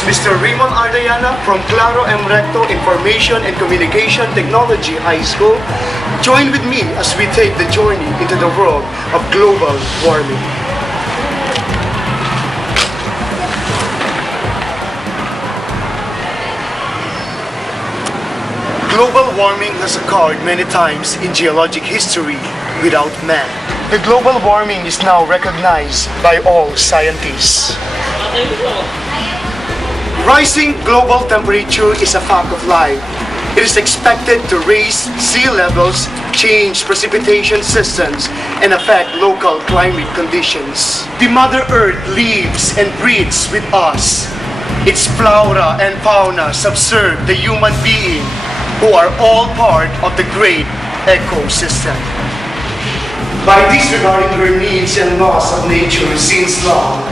is Mr. Raymond Diana from Claro M. Recto Information and Communication Technology High School. Join with me as we take the journey into the world of global warming. Global warming has occurred many times in geologic history without man. The global warming is now recognized by all scientists. Rising global temperature is a fact of life. It is expected to raise sea levels, change precipitation systems, and affect local climate conditions. The Mother Earth lives and breathes with us. Its flora and fauna subserve the human being, who are all part of the great ecosystem. By disregarding her needs and laws of nature since long,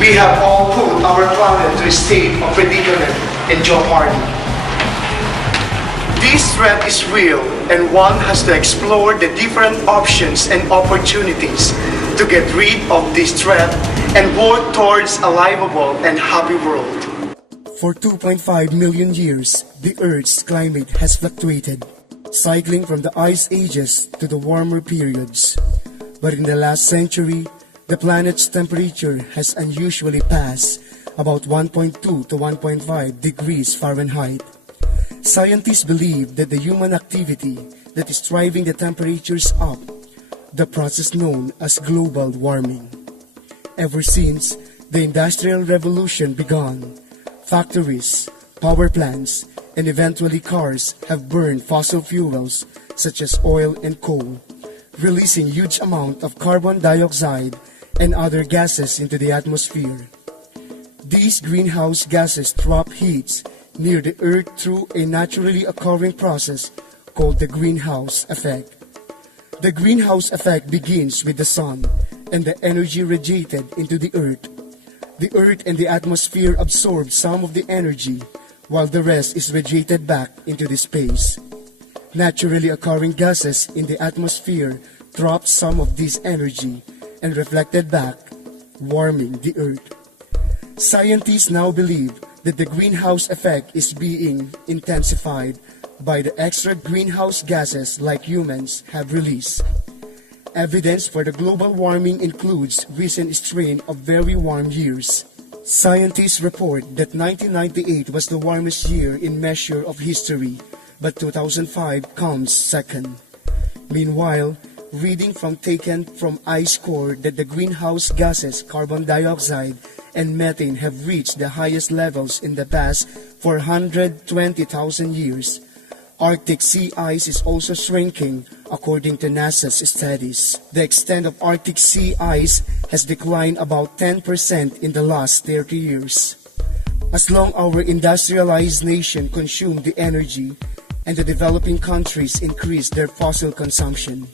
we have all put our planet to a state of predicament and jeopardy. This threat is real, and one has to explore the different options and opportunities to get rid of this threat and work towards a livable and happy world. For 2.5 million years, the Earth's climate has fluctuated, cycling from the ice ages to the warmer periods. But in the last century, the planet's temperature has unusually passed about 1.2 to 1.5 degrees Fahrenheit. Scientists believe that the human activity that is driving the temperatures up, the process known as global warming. Ever since the Industrial Revolution began, factories, power plants, and eventually cars have burned fossil fuels such as oil and coal, releasing huge amount of carbon dioxide and other gases into the atmosphere. These greenhouse gases trap heat near the Earth through a naturally occurring process called the greenhouse effect. The greenhouse effect begins with the sun and the energy radiated into the Earth. The Earth and the atmosphere absorb some of the energy, while the rest is radiated back into the space. Naturally occurring gases in the atmosphere trap some of this energy and reflected back, warming the Earth. Scientists now believe that the greenhouse effect is being intensified by the extra greenhouse gases like humans have released. Evidence for the global warming includes recent strain of very warm years. Scientists report that 1998 was the warmest year in measure of history, but 2005 comes second. Meanwhile, reading taken from ice core that the greenhouse gases carbon dioxide and methane have reached the highest levels in the past 420,000 years. Arctic sea ice is also shrinking, according to NASA's studies. The extent of Arctic sea ice has declined about 10% in the last 30 years. As long our industrialized nation consume the energy and the developing countries increase their fossil consumption,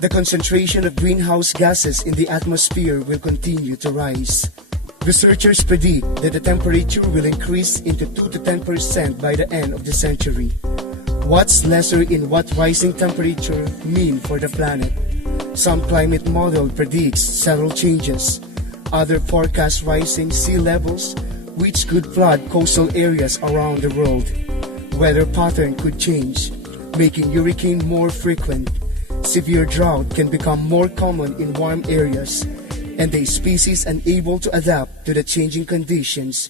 the concentration of greenhouse gases in the atmosphere will continue to rise. Researchers predict that the temperature will increase into 2 to 10% by the end of the century. What's lesser in what rising temperature mean for the planet? Some climate model predicts several changes. Other forecast rising sea levels, which could flood coastal areas around the world. Weather pattern could change, making hurricane more frequent. Severe drought can become more common in warm areas, and the species unable to adapt to the changing conditions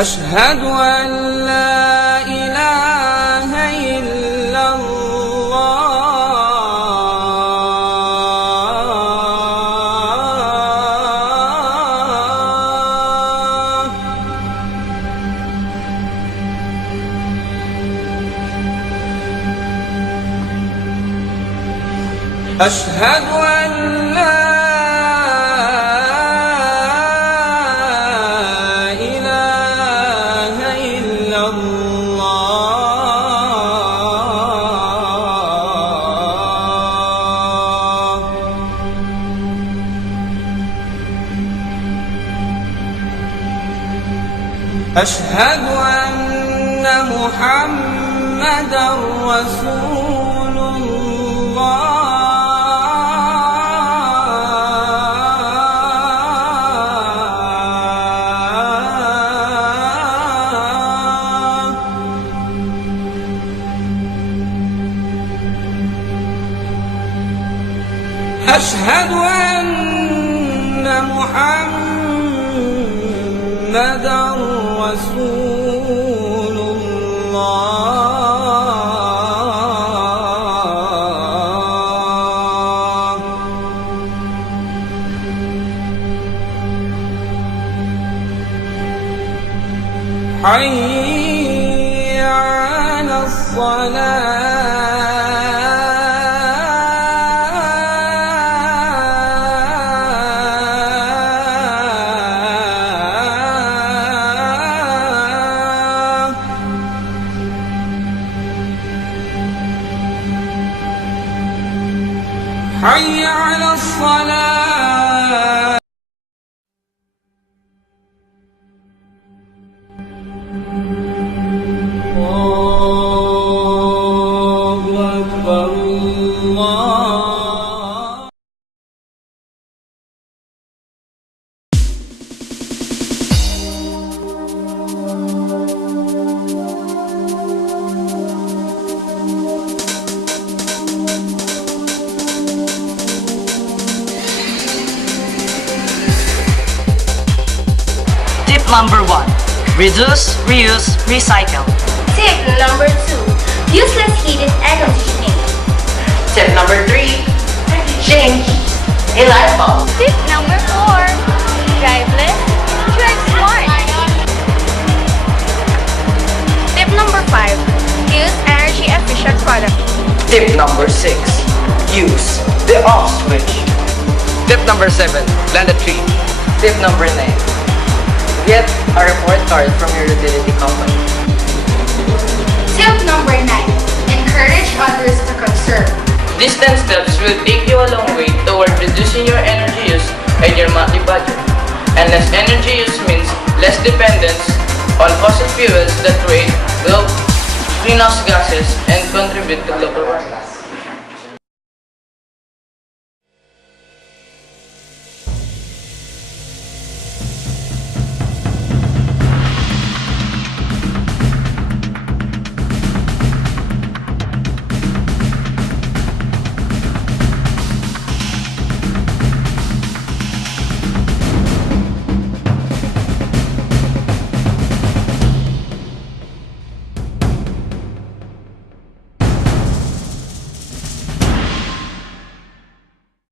أشهد أن لا إله إلا الله أشهد أن لا إله إلا الله. أشهد أن محمدًا رسول الله. أشهد أن محمدًا رسول الله. حي على الصلاة. حي على الصلاة. الله أكبر الله. Tip number 1. Reduce, reuse, recycle. Tip number 2. Useless heated energy change. Tip number 3. Change a light bulb. Tip number 4. Drive less, drive smart. Tip number 5. Use energy efficient products. Tip number 6. Use the off switch. Tip number 7. Plant a tree. Tip number 9. Get a report card from your utility company. Tip number 9. Encourage others to conserve. These 10 steps will take you a long way toward reducing your energy use and your monthly budget. And less energy use means less dependence on fossil fuels that create greenhouse gases and contribute to global warming.